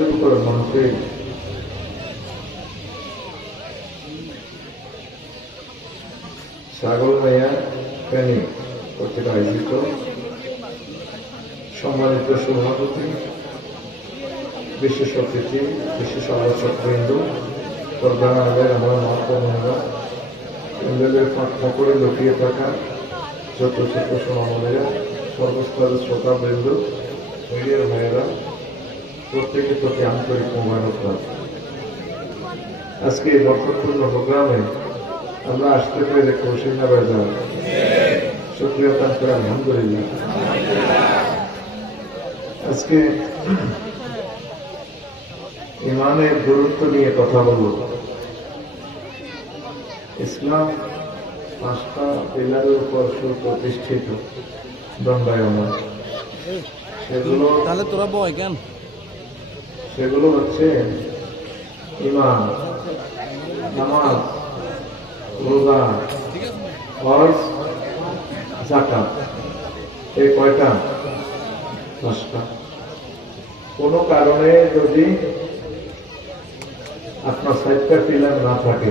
শুরু করে মানুষকে ছাগল মাইয়া ফেনী কর্তৃক আয়োজিত সম্মানিত সভাপতি, বিশেষ অতিথি, বিশেষ আলোচকবৃন্দ, প্রধান আমাদের আমার মহাপ্রবন্ধা কেন্দ্রের ফাঁকরে লুকিয়ে থাকা ছোট ছোট সমাবেয়া, সর্বস্তরের শ্রোতাবৃন্দ, মিডিয়ার ভাইয়েরা, প্রত্যেকের প্রতি আন্তরিক মোবারকবাদ। আজকে এই বরকতপূর্ণ প্রোগ্রামে আমরা আসতে পেরে খুশি না বেজার, সক্রিয়তা করে আলহামদুলিল্লাহ। আজকে ইমানের গুরুত্ব নিয়ে কথা বলব। ইসলাম 5টা পিলারের উপর সুপ্রতিষ্ঠিত, দণ্ডায়মান। সেগুলো হচ্ছে ঈমান, নামাজ, রোজা, হজ, যাকাত। এই কয়টা? 5টা। কোন কারণে যদি আপনার 4টা পিলার না থাকে,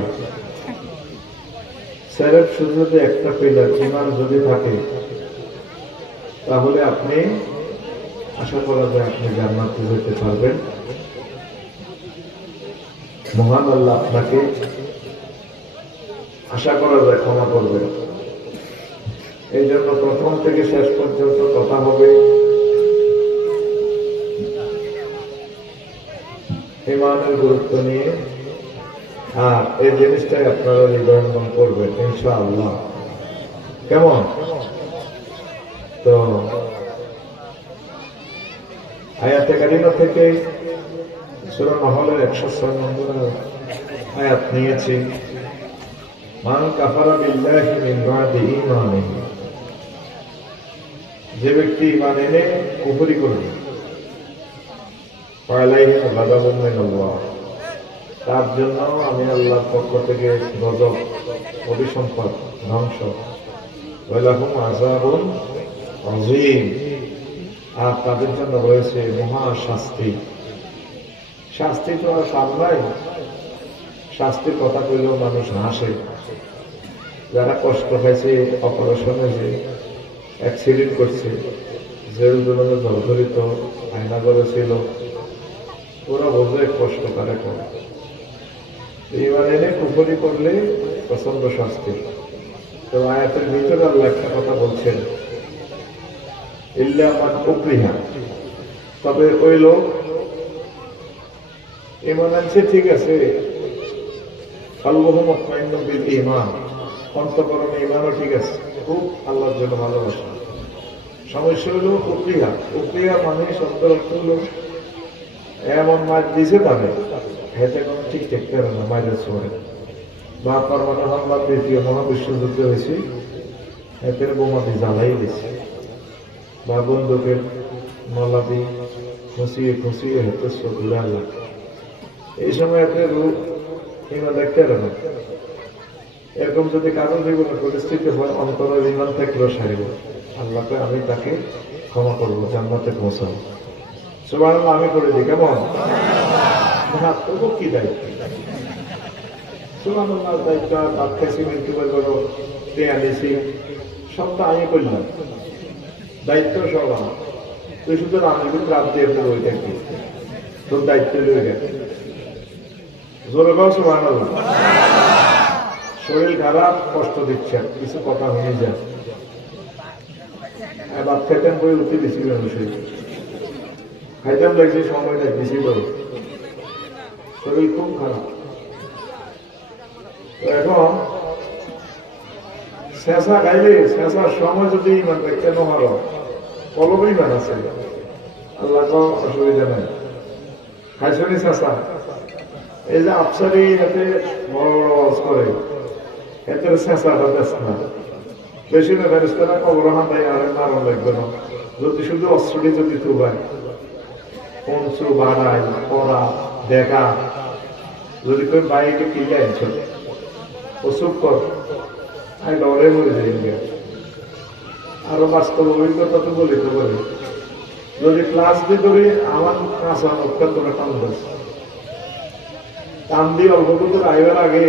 সেরেফ শুধু যদি একটা পিলার ঈমান যদি থাকে, তাহলে আপনি আশা করা যায় আপনি জান্নাতে যেতে পারবেন। মহান আল্লাহ আপনাকে আশা করা যায় ক্ষমা করবেন। এই জন্য প্রথম থেকে শেষ পর্যন্ত কথা হবে ঈমানের গুরুত্ব নিয়ে, আর এই জিনিসটাই আপনারা হৃদয়ঙ্গম করবেন ইনশাআল্লাহ। কেমন? তো আয়াতে কারিমা থেকে সূরা নহলের 106 নম্বর আয়াত নিয়েছি। মান কাফারা বিল্লাহি মিন বাদি ঈমানিহি, যে ব্যক্তি ঈমান এনে কুফরি করবে, ফালাইহি গাদাবুন মিনাল্লাহ, তার জন্য আমি আল্লাহর পক্ষ থেকে গজব, অভিসম্পদ, ধ্বংস, ওয়ালাহুম আযাবুন আযীম, আর তাদের জন্য রয়েছে মহা শাস্তি। শাস্তি তো আর সামলাই, শাস্তির কথা কইলেও মানুষ হাসে। যারা কষ্ট পাইছে, অপারেশন হয়েছে, অ্যাক্সিডেন্ট করছে, জেল জুলুমে জর্জরিত, আয়নাঘরে ছিল, ওরা বোঝে কষ্ট তারা করে। ঈমান এনে কুফরি করলে প্রচন্ড শাস্তি। তো আয়াতের ভিতরে আল্লাহ একটা কথা বলছেন, ইল্লা মান উকরিহা, তবে ওই লোক ঈমান আনছে ঠিক আছে, কলবুহু মুতমাইন্নুন বিল ঈমান, অন্তঃকরণে ঈমানও ঠিক আছে, খুব আল্লাহর জন্য ভালোবাসা। সমস্যা হলো উকরিহা। উকরিহা মানে শব্দের অর্থ হলো এমন মাছ দিছে তাদের হেঁটে কোনো ঠিক দেখতে পারে না, মায়ের সময় বা পরমাণু হামলা দ্বিতীয় মহাবিশ্বযুদ্ধ হয়েছে, এদের বোমা দিয়ে জ্বালাই দিছে, বা বন্দুকের মালা দিয়ে খুঁচিয়ে খুঁচিয়ে হেঁটে চোখলে আল্লাহ। এই সময় এদের রূপ ঈমান দেখতে পারে না। এরকম যদি কারো জীবনে পরিস্থিতি হয়, অন্তরের ঈমান থাকলেও সারিব, আল্লাহকে আমি তাকে ক্ষমা করবো, জান্নাতে পৌঁছাবো। সুবহানাল্লাহ আমি করে দিই। কেমন? হ্যাঁ, তবু কি দায়িত্ব? সুবহানাল্লাহ দায়িত্ব, ভাত খাইছি, মৃত্যু করবো, আনিছি, সবটা আমি করলাম, দায়িত্ব সব আমার। তুই শুধু রান্নার কিন্তু রাত দিয়ে ওই থাকবি, তোর দায়িত্ব লয়ে গেছে। জোরে গাও সুবহানাল্লাহ। শরীর খারাপ, কষ্ট দিচ্ছে, কিছু কথা হয়ে যায়, ভাত খাইতেন বই উঠে দিছি, খাইতাম লাগছে, সময় নেই, বেশি করে শরীর খুব খারাপ। এখন শেষা খাইলে শেষার সময় যদি ঈমান দেখতে নহার কলম ঈমান আছে, আল্লাহ অসুবিধা নাই। খাইছনি শেষা? এই যে আফসারি হাতে বড় বড় ওয়াজ করে, এতে শেষাটা দেশ না, বেশি না ফেরেশতারা কবর হাতায় আর মারণ লাগবে না। যদি শুধু অস্ত্রটি যদি তুবায়, পঞ্চু বাড়ায় পড়া দেখা, যদি কেউ বাইরে কিনে আনছ ও চুপ কর, আমি ডরে মরে যাই। আরো বাস্তব অভিজ্ঞতা তো বলি তো বলি, যদি ক্লাস দিয়ে ধরি আমার কাঁচা মুখটা তোরা টান ধর টান দিয়ে অল্প করে আইবার আগে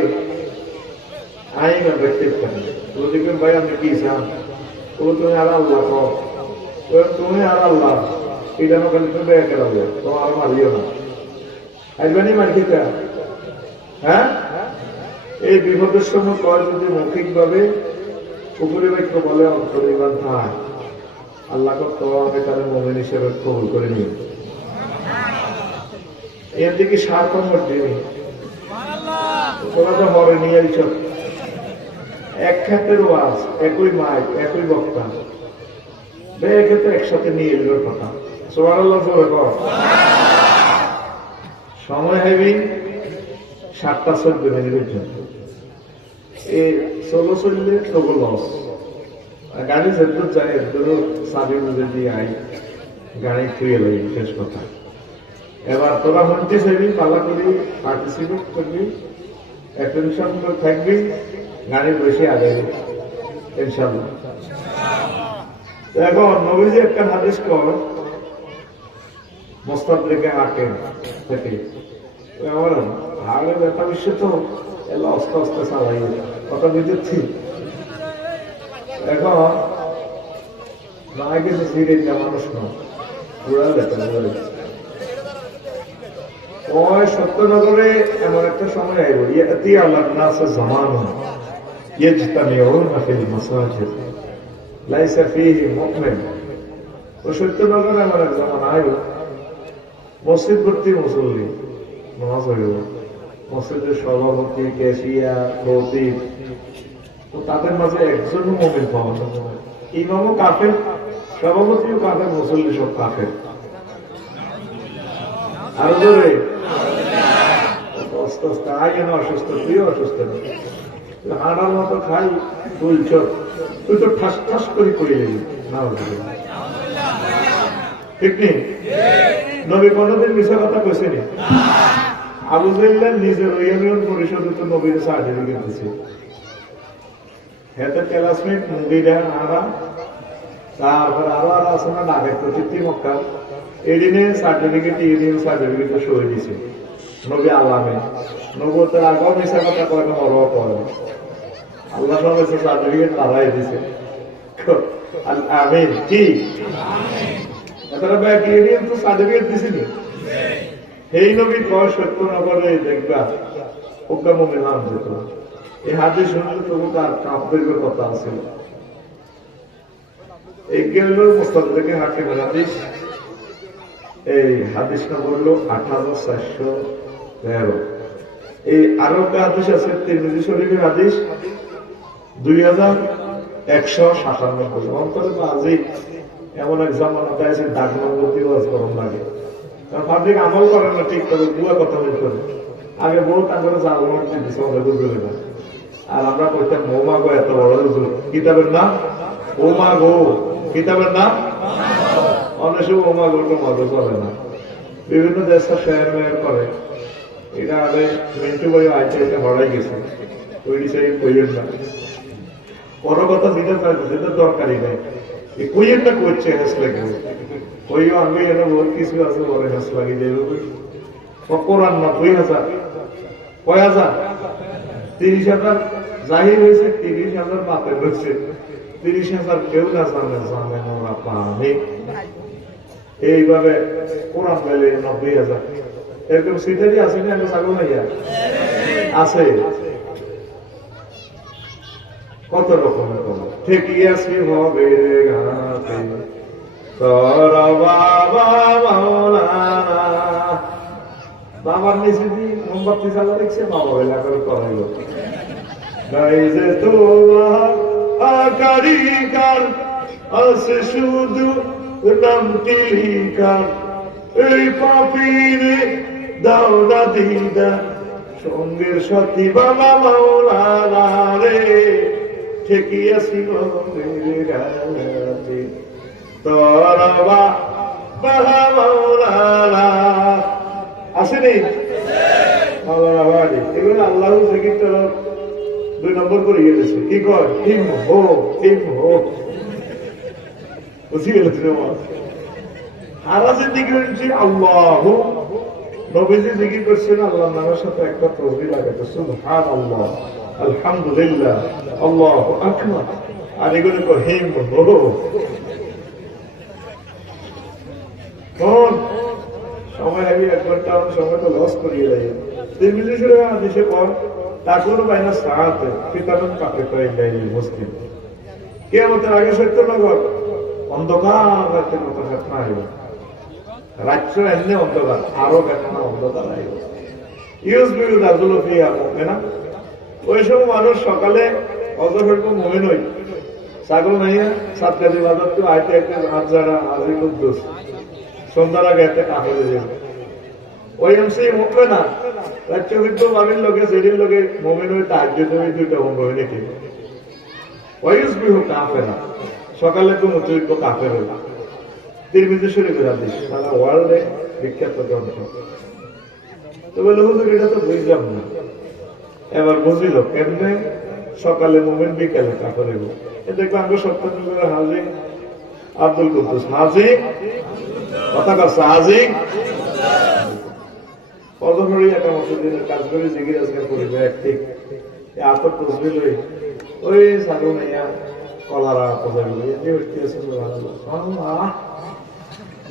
আই না দেখতে পারি যদি ভাই আপনি কি চান ও তুমি আর আল্লাহ তুমি আর আল্লাহ এটা খালি তুমি বেয়া কেরাবে তোমার মারিও না আইবানি মার্কিটা হ্যাঁ এই বিপদের সময় কয় যদি মৌখিক ভাবে উপরে বাক্য বলে অন্তরিমান থাক আল্লাহ আমি তাদের মোমেন হিসেবে কবুল করে নিই এর দিকে সার কমর দিনই তোরা তো হরে নিয়ে আইছ এক ক্ষেত্রের ওয়াজ একই মাইক একই বক্তা ক্ষেত্রে একসাথে নিয়ে এলো কথা সুবহানাল্লাহ জোরে কর সময় হইবি 7:14 মিনিটের জন্য এই চলো চললে তবু লস গাড়ি যেত যায় চাবি বুঝে দিয়ে আই গাড়ি খুঁয়ে লাগি শেষ কথা এবার তোরা মন্ত্রী চাইবি পালা করি পার্টিসিপেট করবি অ্যাটেনশন থাকবি গাড়ি বসে আগাবি ইনশাআল্লাহ এখন নবীজি একটা হাদিস কর মোস্তাদ রেখে আঁকে থেকে আমার হাড়ে ব্যথা বিশ্ব তো এলা আস্তে আস্তে চালাই কথা বুঝেছি এখন না কিছু ফিরে মানুষ না পুরা ব্যথা ওই সত্যনগরে এমন একটা সময় আইব ইয়াতি আল্লাহ নাসে জামানুন ইয়াজতামিউনা ফিল মাসাজিদ লাইসা ফীহি মুমিন ও সত্যনগরে এমন এক জামান আইব মসজিদ ভর্তি মুসল্লি নামাজ হইব মসজিদের সভাপতি ক্যাশিয়া খতিব তো তাদের মাঝে একজনও মুমিন পাওয়া যায় ইমামও কাফের সভাপতিও কাফের মুসল্লি সব কাফের আরো ধরে অস্ত অস্ত আই না অসুস্থ তুইও অসুস্থ হাঁটার মতো খাই তুলছ তুই তো ঠাস ঠাস করে করে নিবি না ঠিক নেই নবী কোনদিন মিশা কথা কইছেনি আবু জাহল নিজের ইউনিয়ন পরিষদে তো নবীর সার্টিফিকেট দিছে হেতে ক্লাসমেট মুদিরা আরা তারপর আরো আরো আছে না নাগের প্রতিটি মক্কা এদিনে সার্টিফিকেট ইউনিয়ন সার্টিফিকেট সই দিছে নবী আলামে নবতের আগেও মিশা কথা কয় না মরও কয় আল্লাহ সব সার্টিফিকেট তারাই দিছে আমিন কি তারা ব্যাগ ইউনিয়ন তো সার্টিফিকেট দিছিনি এই নবীর কয় সত্য নগরে দেখবা ওকা মুমিন নাম যেত এই হাদিস শুনলে তবু তার কাব্যের কথা আছে এই গেল মুস্তাদ থেকে হাকিম হাদিস এই হাদিস না বললো 18,413 এই আরো একটা হাদিস আছে তিরমিজি শরীফের হাদিস 2,157 অন্তরে আজি এমন এক জামানাতে আছে ডাকমানবতী ওয়াজ করুন লাগে কারণ পাবলিক আমল করেন না ঠিক করে দুয়া কথা বলতে আগে বহু তাঙ্গরে জালমার দিচ্ছে আমাদের বুঝবে না আর আমরা কইতাম মোমা গো এত বড় কিতাবের নাম ওমা গো কিতাবের নাম অনেক সময় ওমা গো তো মজা করে না বিভিন্ন দেশটা শেয়ার মেয়ার করে এটা আগে মিন্টু বই আইতে এটা হরাই গেছে ওই বিষয়ে কইয়েন না বড় কথা যেটা চাইছে সেটা দরকারই নেই এই কইয়েনটা করছে হেস লাগে কইও আমি এনে বহুত কিছু আছে বলে হেস লাগি যাইব কোরআন না 2,000 কয় হাজার 30,000 জাহির হয়েছে 30,000 বাতিল হয়েছে 30,000 কেউ না জানে জানে ওরা পানি এইভাবে কোরআন পেলে 90,000 এরকম সিটারি আছে না আমি সাগো ভাইয়া আছে কত রকমের কথা ঠিকই আছে হবে গাতে তোর বাবা মাওলানা বাবার নিচে দিয়ে মোমবাতি জ্বালা দেখছে বাবা বেলা করে করাইল নাই যে তোমার আকারিকার আছে শুধু নামটি লিকার এই পাপিরে দাও না দিদা সঙ্গের সাথী বাবা মাওলানা রে ঠিকই আসি গাতে তোর বাবা মাওলানা আসেনি এগুলো আল্লাহ জিকির 2 নম্বর করে গেছে কি কয় হিম হো বুঝি গেল আর জিকির হচ্ছে আল্লাহ, নবীজি জিকির করছেন আল্লাহর নামের সাথে একটা তসবিহ লাগাতে, সুবহানাল্লাহ, আলহামদুলিল্লাহ, আল্লাহু আকবার। আর এগুলো তো হিম সময় আমি 1 ঘন্টা সময় তো লস করিয়ে দেয়। তিরমিজি শরীফে হাদিসে পর তাকুনু বাইনা সাআতে ফিতানুন কাফিরাইন মুসলিম, কিয়ামতের আগে সত্যনগর অন্ধকার রাতের মতো ঘটনা আইব, রাত্র এমনি অন্ধকার, আরো ঘটনা অন্ধকার আইব। ইউজবিল দাজুল ফিহা মুমিনা, ওই সময় মানুষ সকালে অজর হইব মুমিন হই, ছাগল নাইয়া সাত কাজী বাজার তো আইতে একটা আজারা আজি কুদ্দুস, সন্ধ্যার আগে একটা কাফেরে যাবে। ওই এমসি মুখবে না রাজ্য বিদ্য বাবির লোকে সেদিন লোকে মুমিন হই তাহাজ্জুদ হই দুইটা অঙ্গ হই নাকি। ওয়াইউজবিহু কাফেরা, সকালে তো মুতরিক কাফের হই। তিরমিজি শরীফের হাদিস, সারা ওয়ার্ল্ডে বিখ্যাত গ্রন্থ। তো বলে হুজুর এটা তো বুঝলাম না, এবার বুঝিল কেমনে সকালে মুমিন বিকালে কাফের হইব। দেখবো আমরা সত্যনগরের হাজি আব্দুল কুদ্দুস, হাজি কথা করছে, হাজি অজহরি একটা মসজিদের কাজ করে জিকির আজকাল করিবে ঠিক আতর তসবিহ লই ওই ছাগল নাইয়া কলারা পজাবি এতে হইতে আছে সুবহানাল্লাহ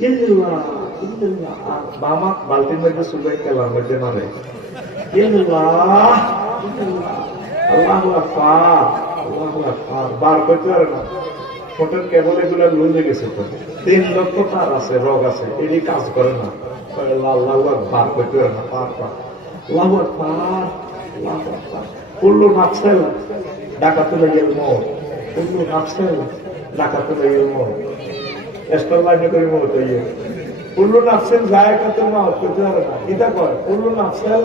ইল্লাল্লাহ ইল্লাল্লাহ। বামা বালতির মধ্যে সুবাই কালার মধ্যে মারে ইল্লাল্লাহ ইল্লাল্লাহ, আল্লাহু আকবার আল্লাহু আকবার, বার করতে পারে না। ফোটের কেবল এগুলা লুজে গেছে, তো 3 লক্ষ তার আছে, রোগ আছে, এটি কাজ করে না। আল্লাহু আকবার করতে পারে না, পার পার আল্লাহু আকবার আল্লাহু আকবার। কুল্লু নাফসিন ডাকাতুল মউত, কুল্লু নাফসিন ডাকাতুল মউত, এস্টারলাইন করে মউত হইয়ে কুল্লু নাফসিন যায়কাতুল মউত করতে পারে না। এটা কয় কুল্লু নাফসিন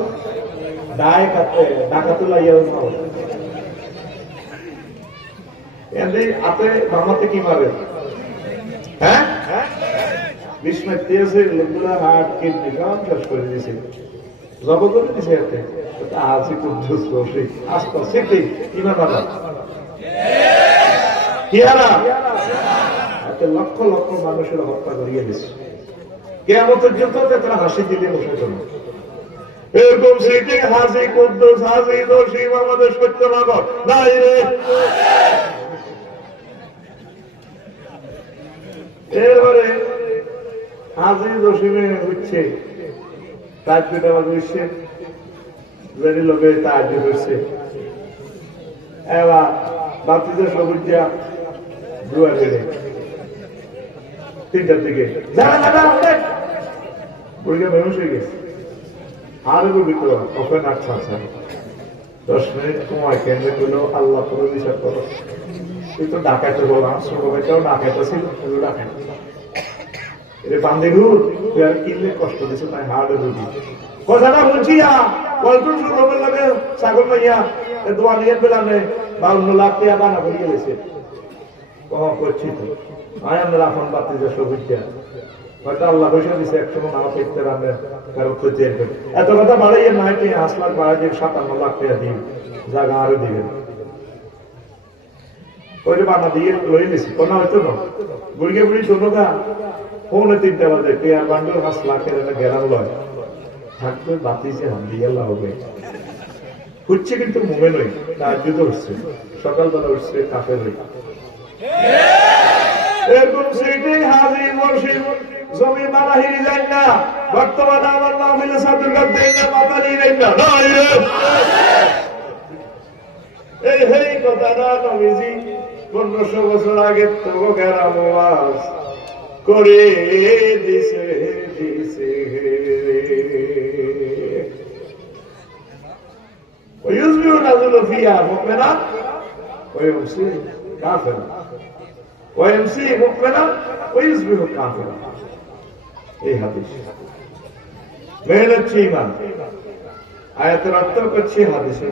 ডাকাতুল মউত। এদের হাতে বামাতে কি মারে, হ্যাঁ বিস্ময় দিয়েছে, লোকগুলা হাট কিডনি সব শেষ করে দিয়েছে, জব করে দিয়েছে। এতে আজি কুদ্দুস রশিদ আস্তা সেটি ইমান বাবা কিয়ারা এতে লক্ষ লক্ষ মানুষের হত্যা করিয়ে দিচ্ছে। কিয়ামতের যুদ্ধ তারা হাসি দিলে বসে জন্য এরকম সেটি হাজি কুদ্দুস হাজি রশিদ আমাদের সত্যনগর নাই রে। এরপরে হাজি জসিমে হচ্ছে তার পিতা হচ্ছে যদি লোকে তাহাজ হচ্ছে, এবার বাতিজা সবুজা দুয়া ফেলে 3টার দিকে বুড়িয়া বেহুশ হয়ে গেছে। আর ভিতর ওপেন 10 মিনিট সময় কেন্দ্রে করলো, আল্লাহ করে বিচার করো। তুই তো ডাকাইতে বললাম, ছোটবেলাও ডাকাইতে ছিল, ডাকাইতে এটা বান্ধে ঘুর তুই আর কিনলে কষ্ট দিচ্ছে, তাই হাড়ে রুগী কথাটা বলছি। কল্পন শুরু লাগে ছাগল মাইয়া দোয়া নিয়ে পেলামে 52 লাখ টাকা বানা করে গেছে। করছি তো আয় আমরা এখন বাতি যা সবুজা হয়তো আল্লাহ পয়সা দিচ্ছে, একসময় নামা দেখতে রান্না কারো চেয়ে করি। এত কথা বাড়াইয়ে নয় 5 লাখ বাড়াই দিয়ে 57 লাখ টাকা দিই, জায়গা আরো দিবেন। ওই বানা দিয়ে লই নিছি কোনো হয়তো না বুড়িয়ে বুড়ি শোনো গা পৌনে 3টা বাজে পেয়ার বান্ডল 5 লাখের একটা গেরাম লয় থাকবে বাতিছে হাম দিয়ে হবে হচ্ছে, কিন্তু মুমে নই তার যুদ্ধ হচ্ছে। সকালবেলা উঠছে কাফের হই এরকম সেটি হাজি মর্শিদ জমি মারা হিরি যায় না। বর্তমানে আমার নাম হইলে সাদুরগার দেয় না, মাথা নিয়ে নেই না। এই কথাটা নবীজি 1500 বছর আগে তো গেরাম ওয়াজ করে দিছে দিছে। ويزبر نزل فيها مؤمنا ويمسي كافرا ويمسي مؤمنا ويصبح كافرا। এই হাদিস মেন হচ্ছে ঈমান। আয়াতের অর্থ করছে হাদিসে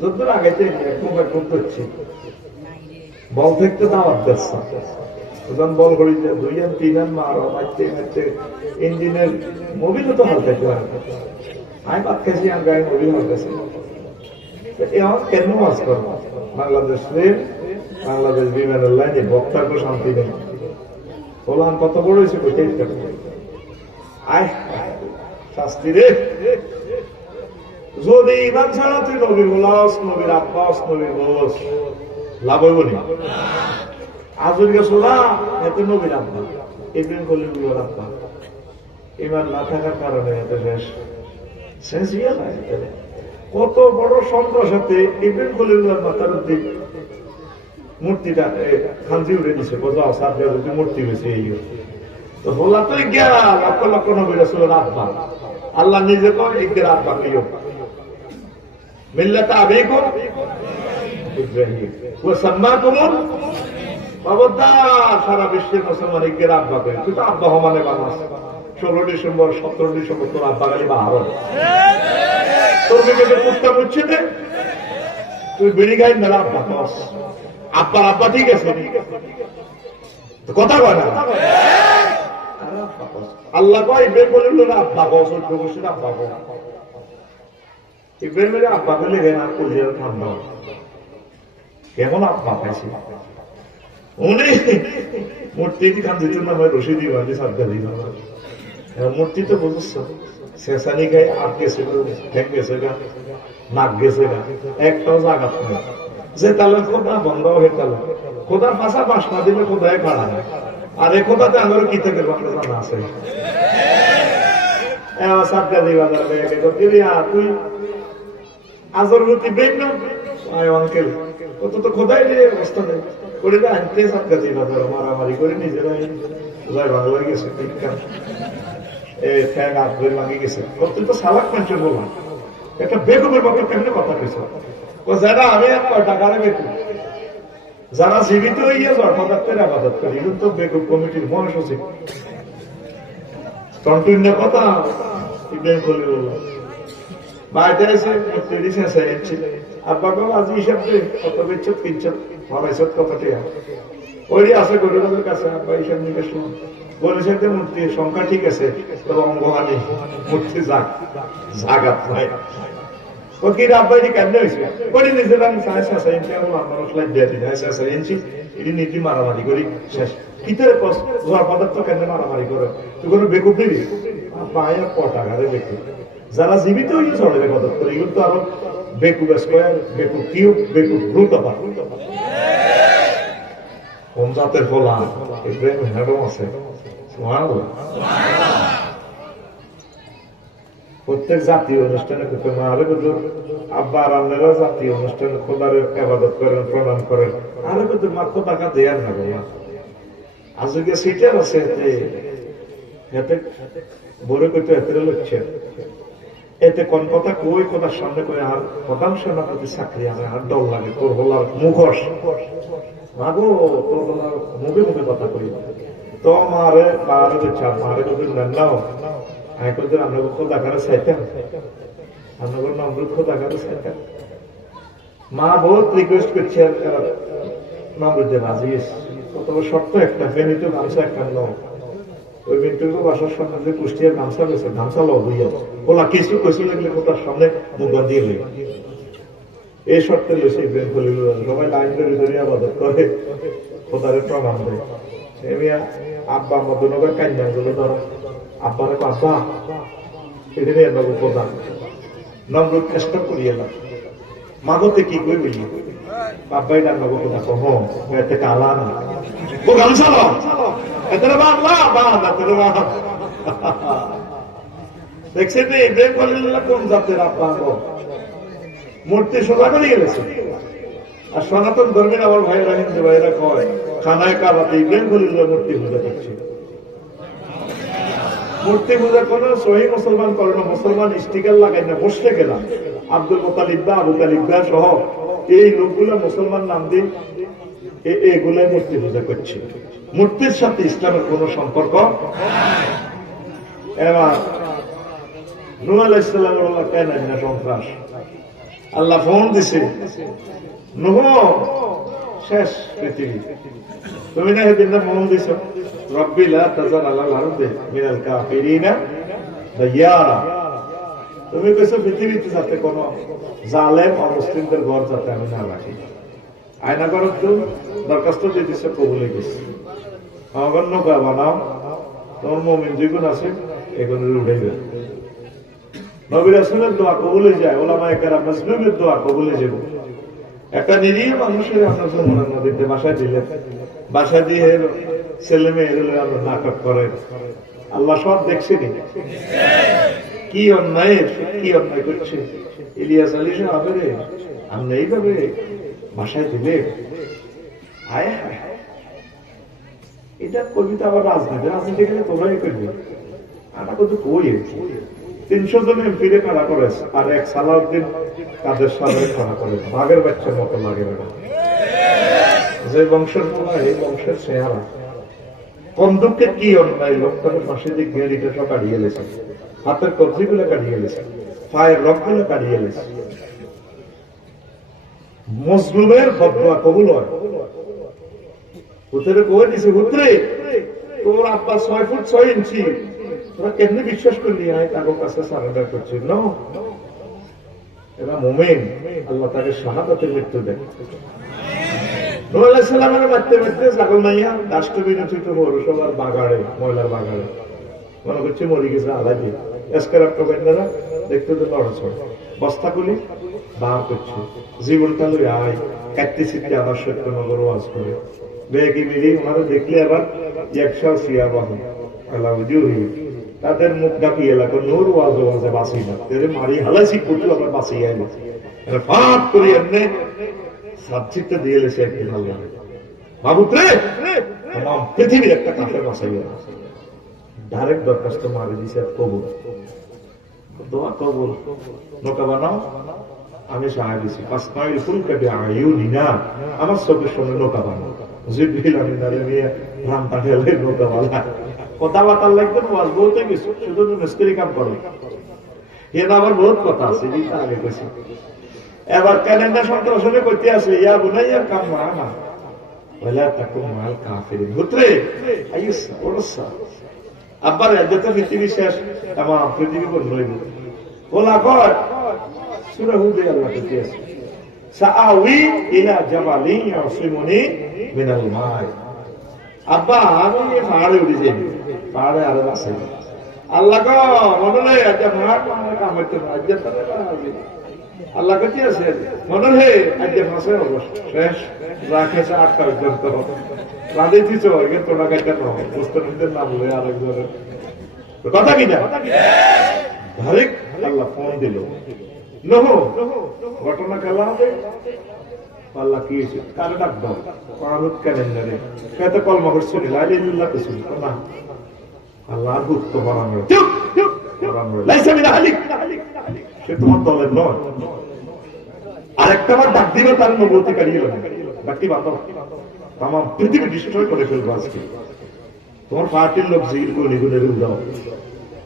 যতদূর আগাইতে একদম করছি বল থাকতে দাওয়াত দিচ্ছে। যখন বল ঘড়িতে 2 3 মারো মারতে মারতে ইঞ্জিনের মোবিলও তো হালকা হয়। আমি বাদ খাইছি আর গায়ে মোবিল হালকাছে কেন ওয়াজ করব। বাংলাদেশ বিমানের লাইনে বক্তাকে শান্তি নেই, বললাম কত বড় হয়েছে আয় শাস্তি রে। যদি ইমান ছাড়া তুই নবীর গোলাস, নবীর আব্বাস, নবীর গোস, লাভ হইব নি? আজুর গেছো না এত নবীর আব্বা, ইব্রাহিম খলিলুল্লাহর আব্বা, ইমান না থাকার কারণে এত শেষ ইয়ে নাই। কত বড় সন্ত্রাসাতে ইব্রাহিম খলিলুল্লাহর মাথার উদ্দিন মূর্তিটা খানজি উঠে দিছে, বোঝাও সাথে যদি মূর্তি হয়েছে এই তো বলা তো গেল লক্ষ লক্ষ নবী রাসূলের আব্বা। আল্লাহ নিজে তো এদের আব্বা কেউ মিল্লাত আবিকুম ইব্রাহিম ওয়া সাম্মাকুমুল খবরদার সারা বিশ্বের মুসলমান এদের আব্বা করে। তুই তো আব্বা হমানে বানাস 16 ডিসেম্বর 17 ডিসেম্বর তোর আব্বা গালি বাহার তোর দিকে কুত্তা বুঝছে দে তুই বিড়ি গাই মেলা আব্বা বাস আব্বার আব্বা ঠিক আছে কথা কয় না। আল্লাহ কয় ইব্রাহিম বলিল না আব্বা বস বসে আব্বা বস ইব্রাহিমের আব্বা বলে গেন আর কলিয়ার ঠান্ডা কেমন আব্বা পাইছি উনি মূর্তি খান দিত না হয় রশিদি বাঁধি সাবধা দিল মূর্তি তো বুঝছ শেষানি গায়ে আট গেছে ঠেক গেছে গা নাক গেছে গা একটাও জাগাত নেই যে তাহলে খোদা বন্ধ হয়ে গেল খোদার পাশা বাস না দিলে খোদায় খাড়া না আর এ খোদাতে আমার কি থেকে বাংলা জানা আছে সাবধা দিবা তুই আজর রুটি বেগ না আঙ্কেল কত তো খোদাই দিয়ে অবস্থা নেই করে দেয় আনতে সাবধা দিবা মারামারি করে নিজেরাই জয় বাংলা গেছে ফ্যান হাত ধরে ভাঙি গেছে তুই তো সালাক মানুষের বললাম একটা বেগমের পক্ষে কেমনি কথা কেছে যারা আমি আর কয় টাকারে বেকুব যারা জীবিত হইয়া জন্মদাত্তের আবাদত করি এগুলো তো বেকুব কমিটির মহাসচিব কন্টিন্য কথা ইব্রাহিম খলিলুল্লাহ বাড়িতে এসে তৈরি শেষে এসেছি আব্বা বাবা আজ হিসাব দে কত বেচত কিনছত হরাইছত কত টিয়া ওই আছে গরিবের কাছে আব্বা হিসাব নিকে শুনুন বলেছে যে মূর্তির সংখ্যা ঠিক আছে তবে অঙ্গহানি মূর্তি জাগাত নাই ওকির আব্বাই কেমনে হয়েছে করি নিজের আমি সাড়ে ইঞ্চি এমন মানুষ লাইট দিয়ে দিই সাড়ে ইঞ্চি এটি নীতি মারামারি করি শেষ ভিতরে জোয়ার পদার্থ কেন মারামারি করে তুই কোনো বেকুব দিবি পায়ে টাকারে বেকুব যারা জীবিত হয়ে চলে মদত করে এগুলো তো আরো বেকুব স্কোয়ার বেকুব কিউব বেকুব রুট আবার কোন জাতের ফলা ইব্রাহিম হ্যাডম আছে প্রত্যেক জাতীয় অনুষ্ঠানে আব্বা রান্নারা জাতীয় অনুষ্ঠানে খোদার আবাদত করেন প্রণাম করেন আরো কিন্তু মাত্র টাকা দেয়ার না ভাইয়া আজকে সিটার আছে এতে বড় করতে এতে লক্ষ্য এতে কোন কথা কই কথার সামনে করে আর শতাংশ না প্রতি চাকরি আনে আর ডর লাগে তোর বলার মুখোশ মাগো তোর বলার মুখে মুখে কথা কই তো মারে মারে চাপ মারে যদি নাও আমি করতে আমরা খোদা করে চাইতাম আমরা নমরুদ খোদা করে চাইতাম মা বহুত রিকোয়েস্ট করছে নমরুদ যে রাজি কত শর্ত একটা ফেনিতে গামছা একটা নাও ওই মিন্টুকে বাসার সামনে যে কুষ্টিয়ার গামছা গেছে গামছা লো বুঝিয়া ওলা কিছু কইসি লাগলে খোদার সামনে মুখ বাঁধিয়ে লই এই শর্তে লইছে ইব্রাহিম খলিলুল্লাহ সবাই লাইন ধরে ধরে আবাদত করে খোদারে প্রমাণ দেয় আব্বা মদনগর কান্যা গুলো ধরো আব্বারে আব্বা এটা নিয়ে নব প্রধান নমরুদ চেষ্টা করিয়ে না মাগতে কি কই বুঝি আব্বাই না নব প্রধান কহ এতে কালা না ও গামছা লো এতে বাংলা বাংলা তোর দেখছেন ইব্রাহিম খলিলুল্লাহ কোন জাতের আব্বা মূর্তি সোজা করে গেছে আর সনাতন ধর্মের আমার ভাইয়েরা হিন্দু ভাইয়েরা কয় খানায় কাবাতে ইব্রাহিম খলিলুল্লাহ মূর্তি পূজা করছে মূর্তি পূজা কোন সহি মুসলমান করে না মুসলমান স্টিকার লাগাই না বসতে গেলাম আব্দুল মোতালিব্বা আবু তালিব্বা সহ এই লোকগুলো মুসলমান নাম দিন এগুলাই মূর্তি পূজা করছে মূর্তির সাথে ইসলামের কোন সম্পর্ক এবার নূহ আলাইহিস সালামের কেন না সন্ত্রাস আল্লাহ ফোন দিছে নূহ শেষ পৃথিবী তুমি না সেদিন ফোন দিছ রব্বি লা তাযার আলাল আরদি মিনাল কাফিরিনা দাইয়ারা তুমি কইছো পৃথিবীতে যাতে কোনো জালেম অমুসলিমদের ঘর যাতে আমি না রাখি আয়না করত দরখাস্ত দিয়ে দিছে কবুল হয়ে গেছে আমার নৌকা বানাও, তোমার মুমিন যেগুন আছে এগুলো উঠাইবে। নবী রাসূলের দোয়া কবুলে যায়, ওলামায়ে কেরাম মুসলিমের দোয়া কবুলে যাবে। একটা নিরীহ মানুষের আপনার যমুনার নদীতে বাসা দিলেন, বাসা দিয়ে ছেলে মেয়ের আমরা নাটক করেন, আল্লাহ সব দেখছেনি কি অন্যায় করছে। ইলিয়াস আলী সাহেবের আমরা এইভাবে বাসায় দিলে, হায় হায়, এটা কবিতা আবার রাজনীতি গেলে তোমরাই করবে। আমরা কিন্তু কই 300 জন এমপিরে খাড়া করেছে, আর এক সালাউদ্দিন কাদের সামনে খাড়া করে, বাঘের বাচ্চার মতো লাগে না। যে বংশের পোলা, এই বংশের চেহারা। কোন দুঃখে কি অন্যায়, লোকটাকে ফাঁসি দিয়ে গেড়িটা সব কাটিয়ে গেছে, হাতের কবজি গুলো কাটিয়ে গেছে, পায়ের রক গুলো কাটিয়ে গেছে। মজলুমের বদয়া কবুল হয়। পুত্রে কয়ে দিছে, পুত্রে তোর আব্বা 6 ফুট 6 ইঞ্চি, তোরা কেমনি বিশ্বাস করলি আমি তার কাছে সারেন্ডার করছি? না, এরা মুমিন, আল্লাহ তাকে শাহাদাতের মৃত্যু দেয়। নূহ আলাইহিস সালামের মারতে মারতে ছাগল মাইয়া ডাস্টবিনে থুইত পৌরসভার বাগাড়ে, ময়লার বাগাড়ে, মনে করছে মরে গেছে আলাদা। এসকারাপ কবেন্দারা দেখতে তো লড়ছড়, বস্তা খুলি বার করছে, জীবনটা লই আয় কাটতে ছিটতে আবার সত্যনগর ওয়াজ করে বেগে মিলি ওনারা দেখলে আবার 100 সিয়া বাহন তাদের মুখ ডাকি এলাকা নোর ওয়াজ ওয়াজে বাঁচি না, তাদের মারি হালাইছি করতে আবার বাঁচি আইল ফাঁপ করে এমনি সাবজেক্টটা দিয়ে এলেছে একদিন আল্লাহ বাবুত্রে তাম পৃথিবীর একটা কাফের বাঁচাইয়া ডাইরেক্ট দরখাস্ত মারি দিছে, কবুল দোয়া কবুল, নৌকা বানাও, আমি সাহায্য দিছি, আমার চোখের সামনে নৌকা বানাও। জিবরিল আমিনারে নিয়ে রামটা ফেলে নৌকা বানা, কথাবার্তা লাগবে না, ওয়াজ বলতে গেছো, শুধু মিস্ত্রি কাম করো। এর আবার বহুত কথা আছে, এটা আগে কইছি। এবার ক্যালেন্ডার সন্ত্রাসনে করতে আছে, ইয়া বুনাইয়া কাম মানা ওয়ালা তাকুম মাল কাফিরিন। পুত্রে আইস ওরসা আব্বার যত পৃথিবী শেষ, আমার পৃথিবী বন্ধ হইব। বলা কর সূরা হুদে আল্লাহ কইতে আছে, সাআউই ইলা জাবালিন ইয়াসিমুনি মিনাল মাই। আব্বা আমি পাহাড়ে উঠে যাই, পাহাড়ে আরো আছে আল্লাহ গো মনে নেই আজ মাঠ কাম হইতে না, আজ আল্লাহ কইতে আছে মনে হে আজ মাসে অবশ্য শেষ রাখেছে 8টা পর্যন্ত রাধে দিছ এগে তোরা কাইতে না বুঝতে নিতে না বলে আরেকজনের কথা কি না ডাইরেক্ট আল্লাহ ফোন দিল। নহো ঘটনা খেলা হবে, আল্লাহ কি হয়েছে কারে ডাক দাও, কারুত ক্যালেন্ডারে সে তো কলমা করছিল লাইলিল্লাহ কিছু না, আল্লাহ গুপ্ত বানানো সে তোমার দলের নয়। আরেকটা বার ডাক দিবে তার নবতী কারিয়ে ডাকটি বাঁধো, আমার পৃথিবী ডিস্ট্রয় করে ফেলবো আজকে। তোমার পার্টির লোক জিল করে নিগুনের উল্লাও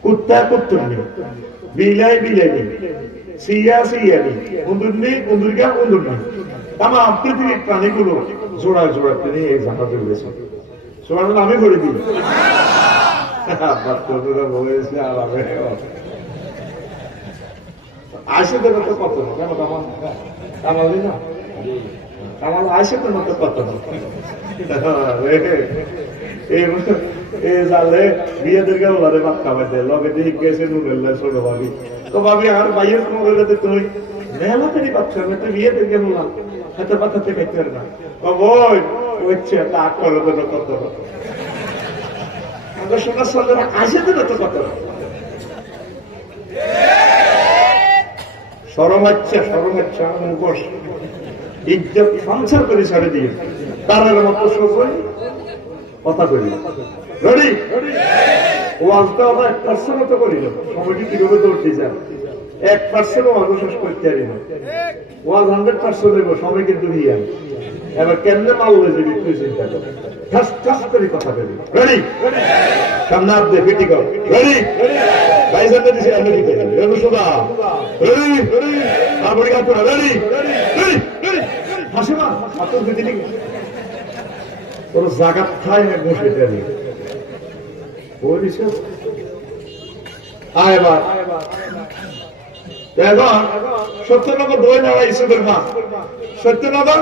কুত্তা কুত্তর নেই, বিলাই বিলাই নেই, সিয়া সিয়া নেই, কুন্দুর নেই, কুন্দুরগা কুন্দুর নেই, আমার পৃথিবীর প্রাণীগুলো জোড়ায় জোড়ায় নিয়ে এই জাহাজে উঠেছে। সোমার আমি করে দিই বলেছে আলাদা আসে তো কত না কেন কামালি না কামাল আসে তো মতো কত না জানলে বিয়েদেরকে ওলারে ভাত খাবার দেয় লগে দিয়ে গেছে নুরেল্লা ছোট ভাবি তো ভাবি আর বাইয়ের মোবাইলে তুমি মেলাতেরই পাচ্ছ আমি তো বিয়েদেরকে বললাম হাতে পাতাতে খাইতে পারে না বই হচ্ছে তা করো তো কত সোনার সাথে আসে তো কত সরম হচ্ছে মুখোশ ইজ্জত সংসার করে ছাড়ে দিয়ে তার মতো সবাই কথা করি রেডি ওয়াজটা আমরা 1% মতো করিল কমিটি কিভাবে দৌড়তে যায় 1% ওয়াজ শেষ করতে পারি না ওয়াজ 100% দেবো সবাই কিন্তু হিয়া এবার কেমনে মারলে যদি তুই চিন্তা কর ঠাস ঠাস করে কথা বলি রেডি সামনে আপনি পিটি কর রেডি ভাইজানকে দিছে আমি দিতে রেডি সুদা রেডি রেডি আপনি কাজ করুন রেডি রেডি রেডি হাসি না আপনি দিতে ঠিক ওর জায়গা থাই না বসে দেরি ওই দিছে আয়বা দেখো সত্যনগর দই না ইসুদের মা সত্যনগর